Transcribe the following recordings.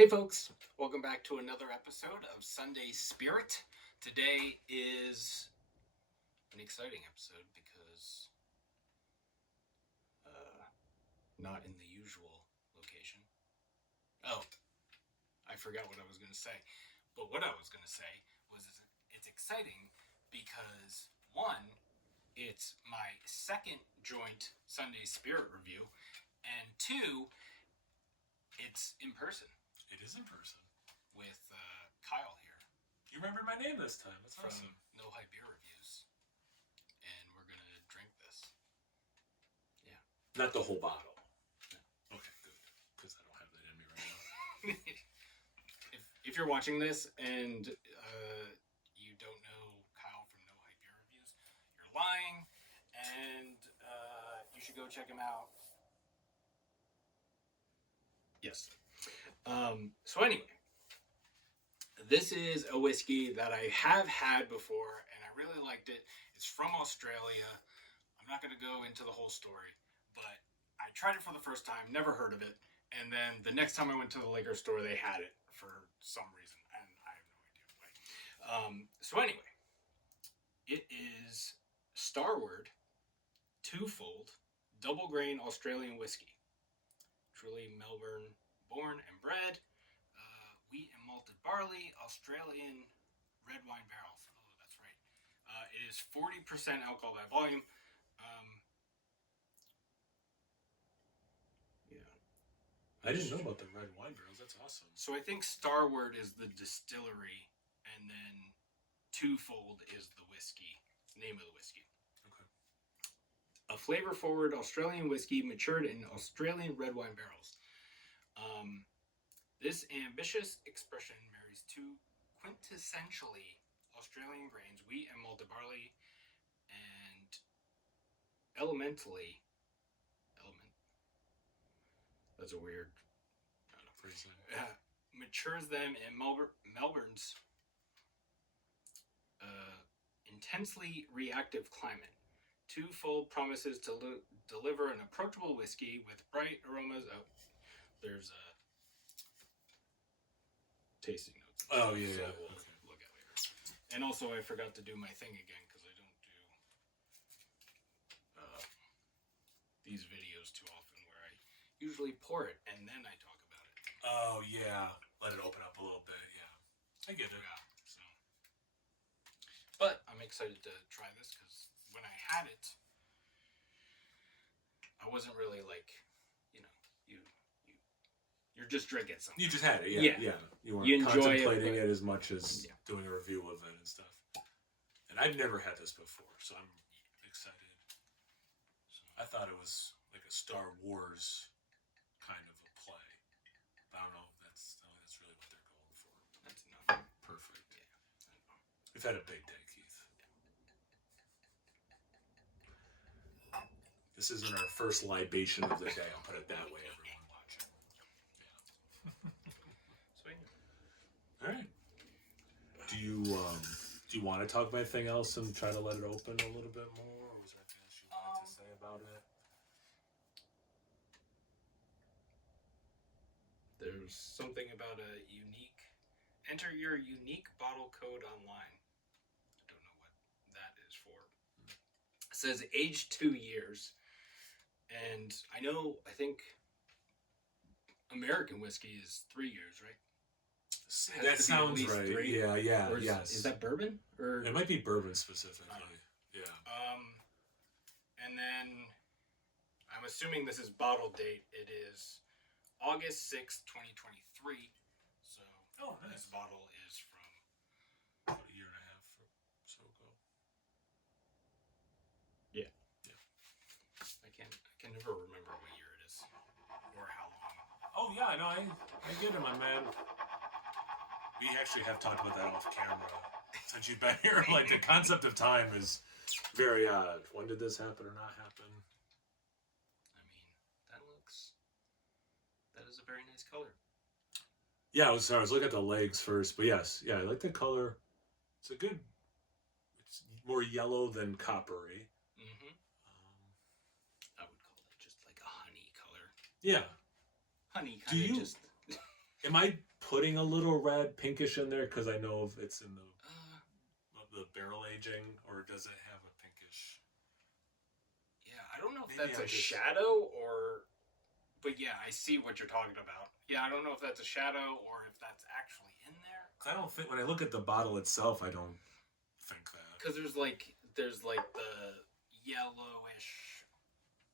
Hey folks, welcome back to another episode of Sunday Spirit. Today is an exciting episode because not in the usual location. Oh, I forgot what I was going to say. But what I was going to say was it's exciting because one, it's my second joint Sunday Spirit review, and two, it's in person. It is in person. With Kyle here. You remembered my name this time. That's from awesome. No Hype Beer Reviews. And we're going to drink this. Yeah. Not the whole bottle. No. Okay, good. Because I don't have that in me right now. if you're watching this and you don't know Kyle from No Hype Beer Reviews, you're lying. And you should go check him out. Yes. So anyway, this is a whiskey that I have had before, and I really liked it. It's from Australia. I'm not going to go into the whole story, but I tried it for the first time, never heard of it, and then the next time I went to the liquor store, they had it for some reason, and I have no idea why. So anyway, it is Starward Twofold Double Grain Australian Whiskey. Truly Melbourne born and bred. Wheat and malted barley, Australian red wine barrels. Oh, that's right. It is 40% alcohol by volume. Yeah. I didn't know about the red wine barrels. That's awesome. So I think Starward is the distillery, and then Twofold is the whiskey, name of the whiskey. Okay. A flavor-forward Australian whiskey matured in Australian red wine barrels. This ambitious expression marries two quintessentially Australian grains, wheat and malted barley, and that's a weird phrasing. Matures them in Melbourne's intensely reactive climate. Twofold promises to deliver an approachable whiskey with bright aromas. Oh, there's a tasting notes. Oh, yeah. So we'll look at later. And also, I forgot to do my thing again because I don't do these videos too often where I usually pour it and then I talk about it. Oh, yeah. Let it open up a little bit, yeah. I get it. Yeah, so. But I'm excited to try this because when I had it, I wasn't really like, you're just drinking something. You just had it, yeah. You weren't contemplating it as much as doing a review of it and stuff. And I've never had this before, so I'm excited. I thought it was like a Star Wars kind of a play. But I don't know if that's really what they're going for. That's enough. Perfect. Yeah. We've had a big day, Keith. Yeah. This isn't our first libation of the day, I'll put it that way, everyone. All right. Do you want to talk about anything else and try to let it open a little bit more, or was there anything else you wanted to say about it? There's something about enter your unique bottle code online. I don't know what that is for. It says aged 2 years, and I think American whiskey is 3 years, right? That sounds right. 3. Yeah, yes. Is that bourbon? Or it might be bourbon specifically. Yeah. And then I'm assuming this is bottle date. It is August 6th, 2023. So nice. This bottle is from about a year and a half or so ago. Yeah. I can never remember what year it is or how long. Oh yeah, no, I get it, my man. We actually have talked about that off camera since you've been here. Like, the concept of time is very odd. When did this happen or not happen? I mean, that is a very nice color. Yeah, I was looking at the legs first, but yes, I like the color. It's more yellow than coppery. Mm-hmm. I would call it just like a honey color. Yeah. Honey kind of just... Am I putting a little red pinkish in there because I know if it's in the barrel aging, or does it have a pinkish? Yeah, I don't know if that's a shadow or... But yeah, I see what you're talking about. Yeah, I don't know if that's a shadow or if that's actually in there. I don't think, when I look at the bottle itself, I don't think that. Because there's like the yellowish,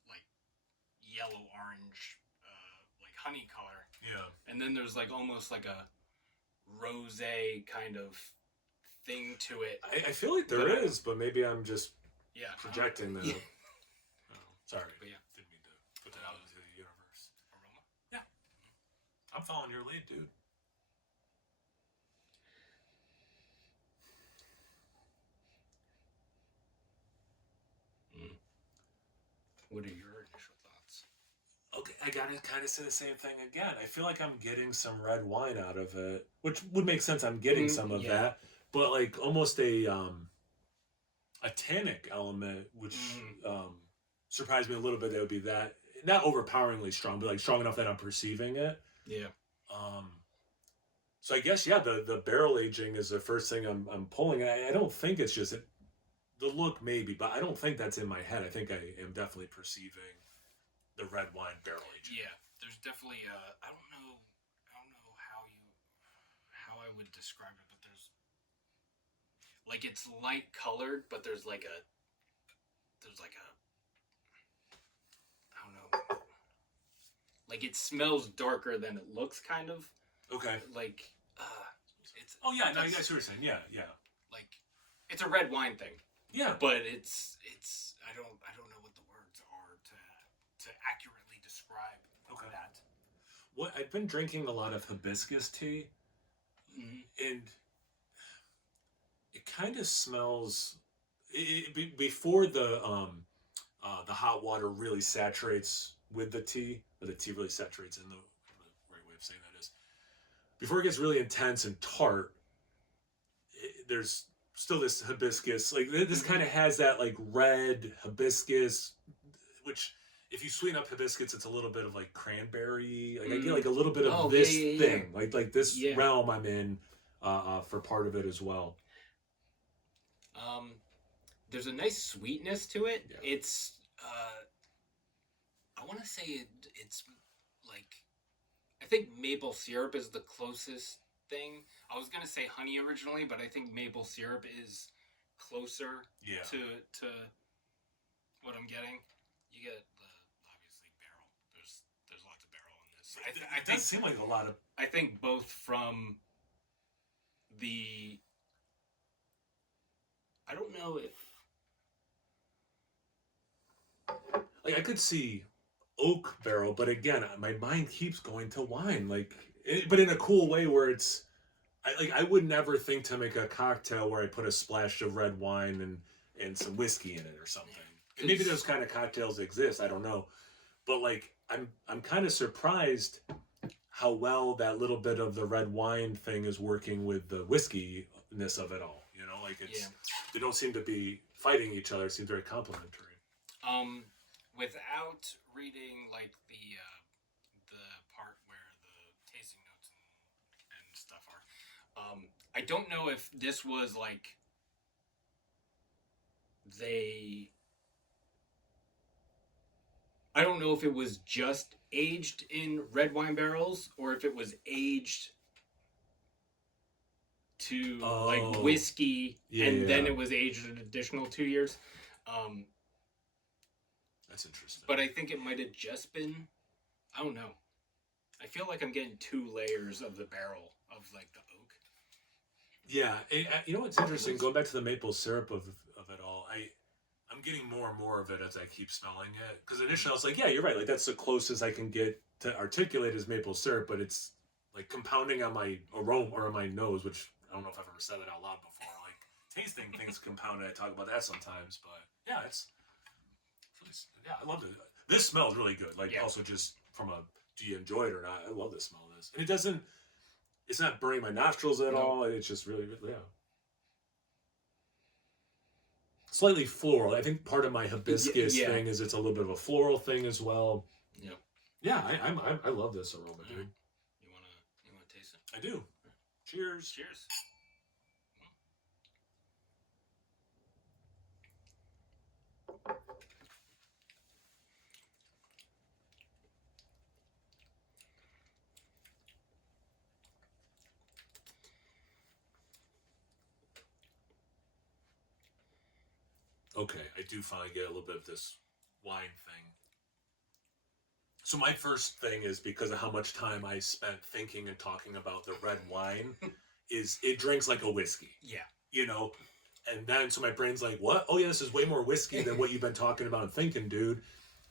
like yellow-orange, like honey color. Yeah. And then there's like almost like a rosé kind of thing to it. I feel like there is, but maybe I'm just projecting that. Yeah. Oh, sorry. But yeah. Didn't mean to put that out into the universe. Aroma? Yeah. I'm following your lead, dude. What are your initial thoughts? Okay, I gotta kind of say the same thing again. I feel like I'm getting some red wine out of it, which would make sense. I'm getting some of that, but like almost a tannic element, which surprised me a little bit. That would be that, not overpoweringly strong, but like strong enough that I'm perceiving it. Yeah. So I guess the barrel aging is the first thing I'm pulling. I don't think it's just the look, maybe, but I don't think that's in my head. I think I am definitely perceiving the red wine barrel aging. Yeah, there's definitely I don't know how I would describe it, but there's like it's light colored, but there's like a I don't know, like it smells darker than it looks, kind of. Okay. Like it's. Oh yeah, no, I guess what you're saying. Yeah. Like it's a red wine thing. Yeah, but it's I don't know what the words are to accurately describe that. What I've been drinking a lot of hibiscus tea, and it kind of smells before the hot water really saturates with the tea, or the tea really saturates in the right way of saying that is before it gets really intense and tart. There's still this hibiscus, like this kind of has that like red hibiscus, which if you sweeten up hibiscus, it's a little bit of like cranberry. Like I get like a little bit of this thing, like this realm I'm in for part of it as well. There's a nice sweetness to it. Yeah. It's I want to say it's like, I think maple syrup is the closest thing. I was gonna say honey originally, but I think maple syrup is closer to what I'm getting. You get obviously barrel. There's lots of barrel in this. I think seem like a lot of. I think both from the. I don't know if. Like I could see oak barrel, but again, my mind keeps going to wine. Like, but in a cool way where it's. I would never think to make a cocktail where I put a splash of red wine and some whiskey in it or something. And maybe those kind of cocktails exist. I don't know, but like I'm kind of surprised how well that little bit of the red wine thing is working with the whiskey-ness of it all. You know, like they don't seem to be fighting each other. It seems very complementary. Without reading like the part where the tasting notes and stuff are. I don't know if this was like I don't know if it was just aged in red wine barrels or if it was aged to like whiskey then it was aged an additional 2 years. That's interesting. But I think it might have just been, I don't know. I feel like I'm getting 2 layers of the barrel of like the oak. Yeah, you know what's interesting? Going back to the maple syrup of it all, I'm getting more and more of it as I keep smelling it. Because initially I was like, yeah, you're right. Like that's the closest I can get to articulate as maple syrup, but it's like compounding on my aroma or on my nose, which I don't know if I've ever said that out loud before. Like tasting things compounded. I talk about that sometimes, but yeah, it's really, I love it. This smells really good. Like also just from a, do you enjoy it or not? I love the smell of this. And it doesn't, it's not burning my nostrils at all. It's just really good. Yeah. Slightly floral. I think part of my hibiscus thing is it's a little bit of a floral thing as well. Yeah. Yeah, I love this aroma, dude. You wanna taste it? I do. Cheers. Cheers. Okay, I do finally get a little bit of this wine thing. So my first thing is, because of how much time I spent thinking and talking about the red wine, is it drinks like a whiskey. Yeah. You know? And then, so my brain's like, what? Oh yeah, this is way more whiskey than what you've been talking about and thinking, dude.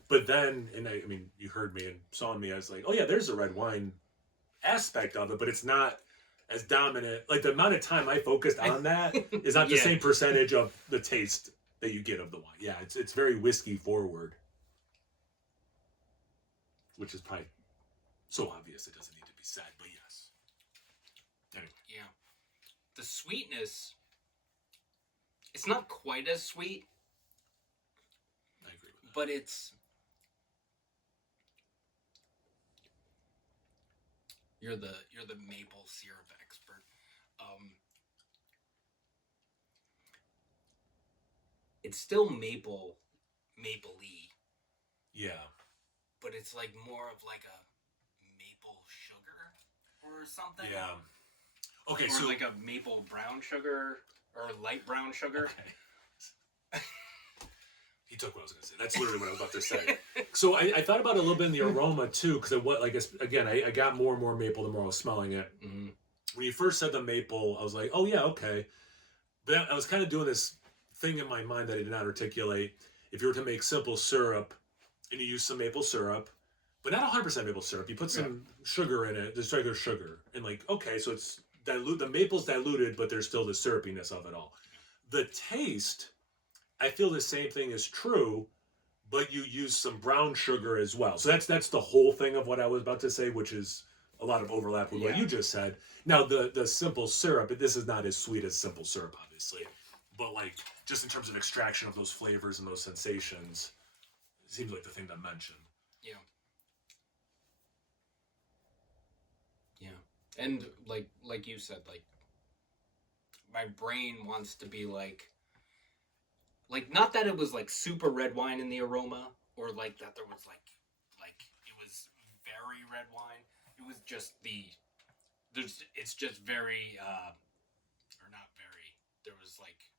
But then, and I mean, you heard me and saw me, I was like, oh yeah, there's a red wine aspect of it, but it's not as dominant. Like, the amount of time I focused on that is not the same percentage of the taste that you get of the wine. Yeah, it's very whiskey forward. Which is probably so obvious it doesn't need to be said, but yes. Anyway. Yeah. The sweetness, it's not quite as sweet. I agree with that. But it's... You're the maple syrup expert. It's still maple-y. Yeah. But it's like more of like a maple sugar or something. Yeah. Okay, or so like a maple brown sugar or light brown sugar. Okay. He took what I was going to say. That's literally what I was about to say. So I thought about it a little bit in the aroma too, because I got more and more maple the more I was smelling it. Mm-hmm. When you first said the maple, I was like, oh yeah, okay. But I was kind of doing this thing in my mind that I did not articulate. If you were to make simple syrup, and you use some maple syrup, but not 100% maple syrup. You put some sugar in it, just regular sugar. And like, okay, so it's the maple's diluted, but there's still the syrupiness of it all. The taste, I feel the same thing is true, but you use some brown sugar as well. So that's the whole thing of what I was about to say, which is a lot of overlap with what you just said. Now, the simple syrup, this is not as sweet as simple syrup, obviously. But like, just in terms of extraction of those flavors and those sensations, seems like the thing to mention. Yeah. Yeah. And like you said, like, my brain wants to be like not that it was like super red wine in the aroma, or like that there was like it was very red wine. It was just it's just very or not very. There was like,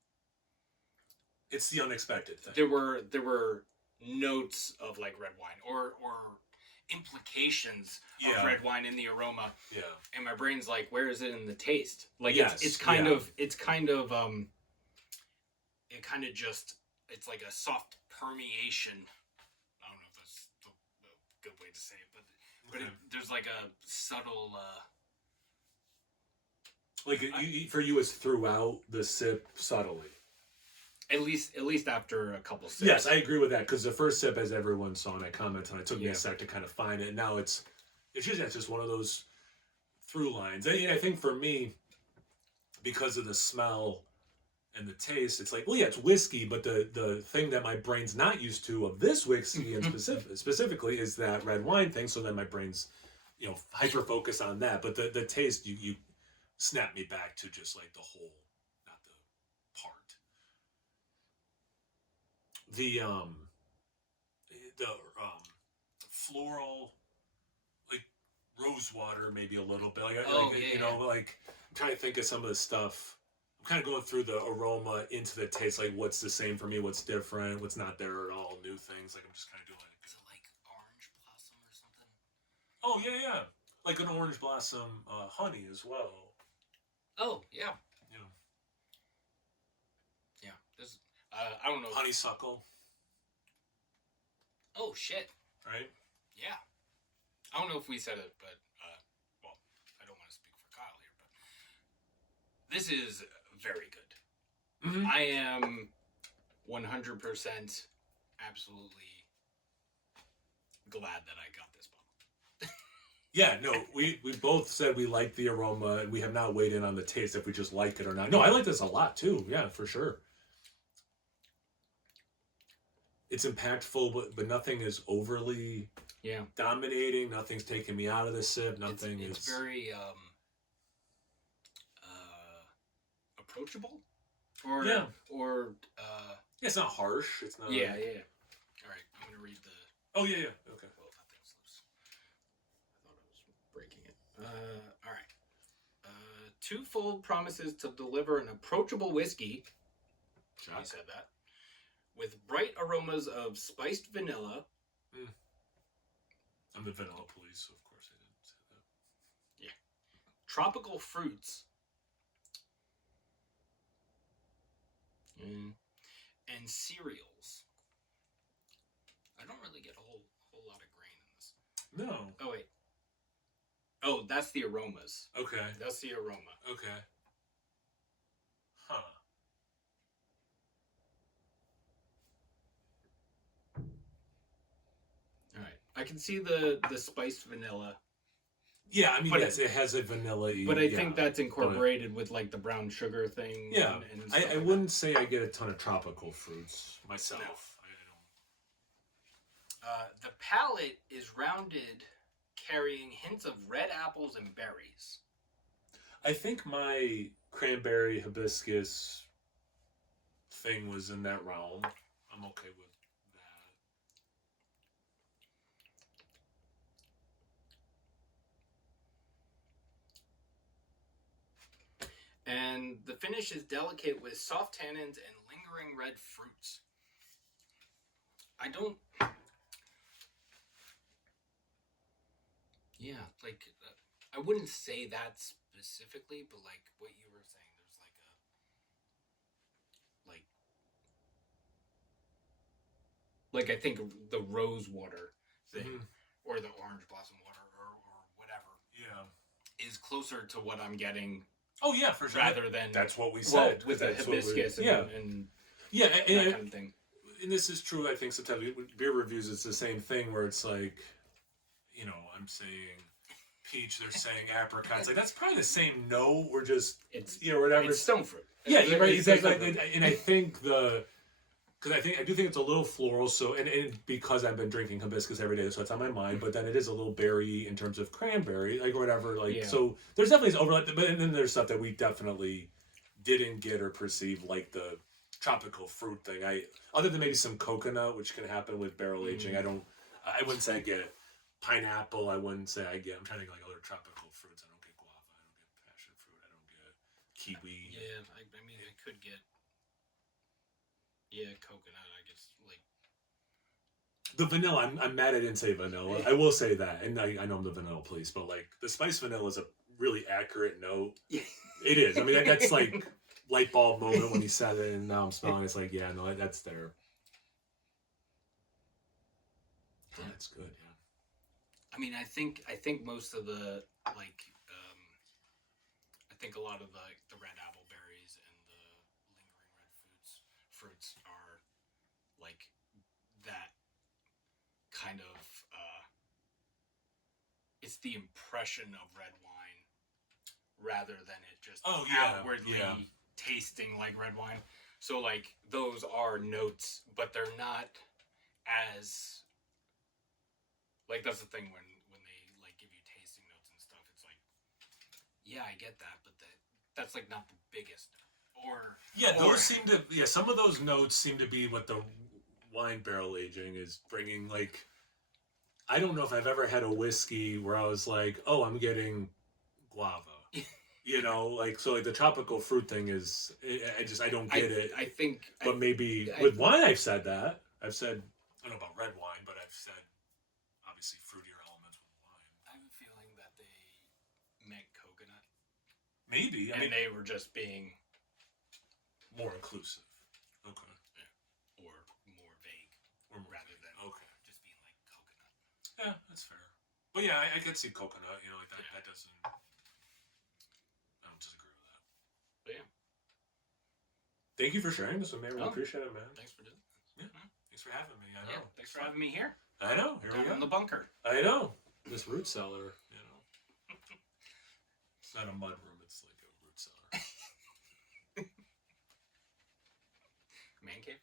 it's the unexpected thing. There were notes of like red wine or implications of red wine in the aroma. Yeah. And my brain's like, where is it in the taste? Like, yes. It's kind of just, it's like a soft permeation. I don't know if that's the good way to say it, but there's like a subtle for you, it's throughout the sip subtly. At least after a couple sips. Yes, I agree with that, because the first sip, as everyone saw, and I commented on it, took me a sec to kind of find it. And now it's just one of those through lines. And I think for me, because of the smell and the taste, it's like, well, yeah, it's whiskey, but the thing that my brain's not used to of this whiskey and specifically is that red wine thing. So then my brain's, hyper focused on that. But the taste, you snap me back to just like the whole, not the part. The floral, like rose water, maybe a little bit. Like, like I'm trying to think of some of the stuff. I'm kind of going through the aroma into the taste. Like, what's the same for me? What's different? What's not there at all? New things. Like, I'm just kind of doing it. Is it like orange blossom or something? Oh yeah. Like an orange blossom honey as well. Oh yeah. Yeah. There's I don't know. Honeysuckle. Oh shit. Right? Yeah. I don't know if we said it, but well, I don't want to speak for Kyle here, but this is very good. Mm-hmm. I am 100% absolutely glad that I got this bottle. Yeah, no, we both said we like the aroma, and we have not weighed in on the taste if we just like it or not. No, I like this a lot too. Yeah, for sure. It's impactful, but nothing is overly dominating. Nothing's taking me out of the sip. Nothing it's very approachable, or it's not harsh. It's not. Yeah. All right, I'm gonna read the. Oh yeah. Okay. Well, that thing's loose. I thought I was breaking it. All right. Twofold promises to deliver an approachable whiskey. Shock. You said that. With bright aromas of spiced vanilla. I'm the vanilla police, so of course I didn't say that. Yeah. Tropical fruits. And cereals. I don't really get a whole lot of grain in this. No. Oh, wait. Oh, that's the aromas. Okay. That's the aroma. Okay. Huh. All right. I can see the spiced vanilla. Yeah, I mean, but yes, it has a vanilla-y. But I think that's incorporated with like the brown sugar thing. Yeah, and I wouldn't say I get a ton of tropical fruits myself. No. The palate is rounded, carrying hints of red apples and berries. I think my cranberry hibiscus thing was in that realm. I'm okay with that. And the finish is delicate with soft tannins and lingering red fruits. I don't... Yeah, like, I wouldn't say that specifically, but like what you were saying, there's like I think the rose water thing, or the orange blossom water, or whatever, is closer to what I'm getting. Oh yeah, for sure. Rather than that's what we said with the hibiscus and that kind of thing. And this is true. I think sometimes with beer reviews, it's the same thing where it's like, I'm saying peach, they're saying apricot. It's like that's probably the same. No, we're just whatever. It's stone fruit. Yeah, you're right. Exactly. And I think because I do think it's a little floral. So and because I've been drinking hibiscus every day, so it's on my mind. But then it is a little berry in terms of cranberry, like whatever. Like so, there's definitely this overlap. But and then there's stuff that we definitely didn't get or perceive, like the tropical fruit thing. Other than maybe some coconut, which can happen with barrel aging. I wouldn't say I get pineapple. I wouldn't say I get. I'm trying to think like other tropical fruits. I don't get guava. I don't get passion fruit. I don't get kiwi. Yeah, I mean, I could get. Yeah, coconut. I guess like the vanilla. I'm mad I didn't say vanilla. I will say that, and I know I'm the vanilla police, but like the spice vanilla is a really accurate note. It is. I mean, that's like light bulb moment when he said it, and now I'm smelling. It's like, yeah, no, that's there. Oh, that's good. Yeah. I mean, I think most of the like, I think a lot of the red apple berries and the lingering red fruits are like that kind of. It's the impression of red wine rather than it just outwardly tasting like red wine. So like those are notes, but they're not as. Like, that's the thing when they, like, give you tasting notes and stuff. It's like, yeah, I get that, but that's, like, not the biggest. Those seem to... Yeah, some of those notes seem to be what the wine barrel aging is bringing. Like, I don't know if I've ever had a whiskey where I was like, oh, I'm getting guava. So, like, the tropical fruit thing is... I don't get it. I think... But maybe... with wine, I've said that. I've said... I don't know about red wine, but I've said... obviously fruitier elements with wine. I have a feeling that they meant coconut. Maybe. I mean, they were just being... more inclusive. Okay. Yeah. Or more vague. Rather than just being like coconut. Yeah, that's fair. But yeah, I could see coconut, like that. That doesn't... I don't disagree with that. But yeah. Thank you for sharing this with me. I really appreciate it, man. Thanks for doing this. Yeah. Thanks for having me. I know. Yeah, thanks for having me here. I know. Here we go. In the bunker. I know. This root cellar, It's not a mud room. It's like a root cellar. Man cave?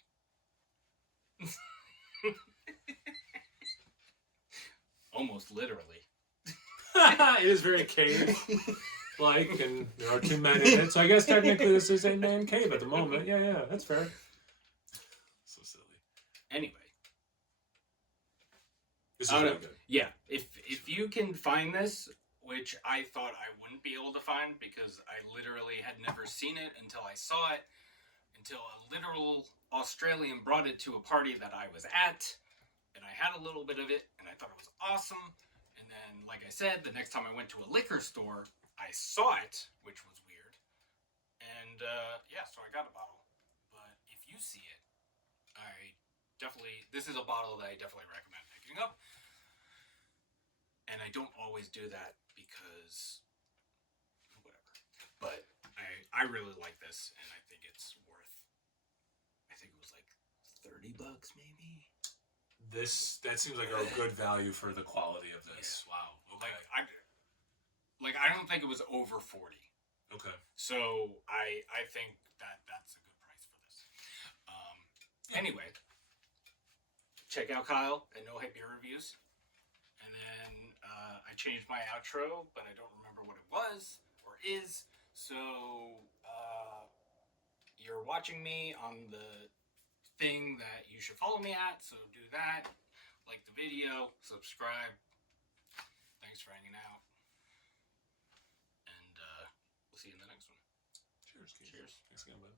Almost literally. It is very cave. Like, and there are 2 men in it, so I guess technically this is a man cave at the moment. Yeah, that's fair. So silly. Anyway. This is really good. Yeah, if you can find this, which I thought I wouldn't be able to find because I literally had never seen it until I saw it, until a literal Australian brought it to a party that I was at, and I had a little bit of it, and I thought it was awesome. And then, like I said, the next time I went to a liquor store, I saw it, which was weird. And yeah, so I got a bottle. But if you see it, this is a bottle that I definitely recommend picking up. And I don't always do that because whatever. But I really like this, and I think it's worth. I think it was like $30 maybe. That seems like a good value for the quality of this. Yeah. Wow. Okay. I don't think it was over 40. Okay. So I think that's a good price for this. Anyway, check out Kyle at No Hype Beer Reviews. And then I changed my outro, but I don't remember what it was or is. So you're watching me on the thing that you should follow me at. So do that. Like the video. Subscribe. Thanks for hanging out. And we'll see you in the next one. Cheers. Cheers. Thanks again, bud.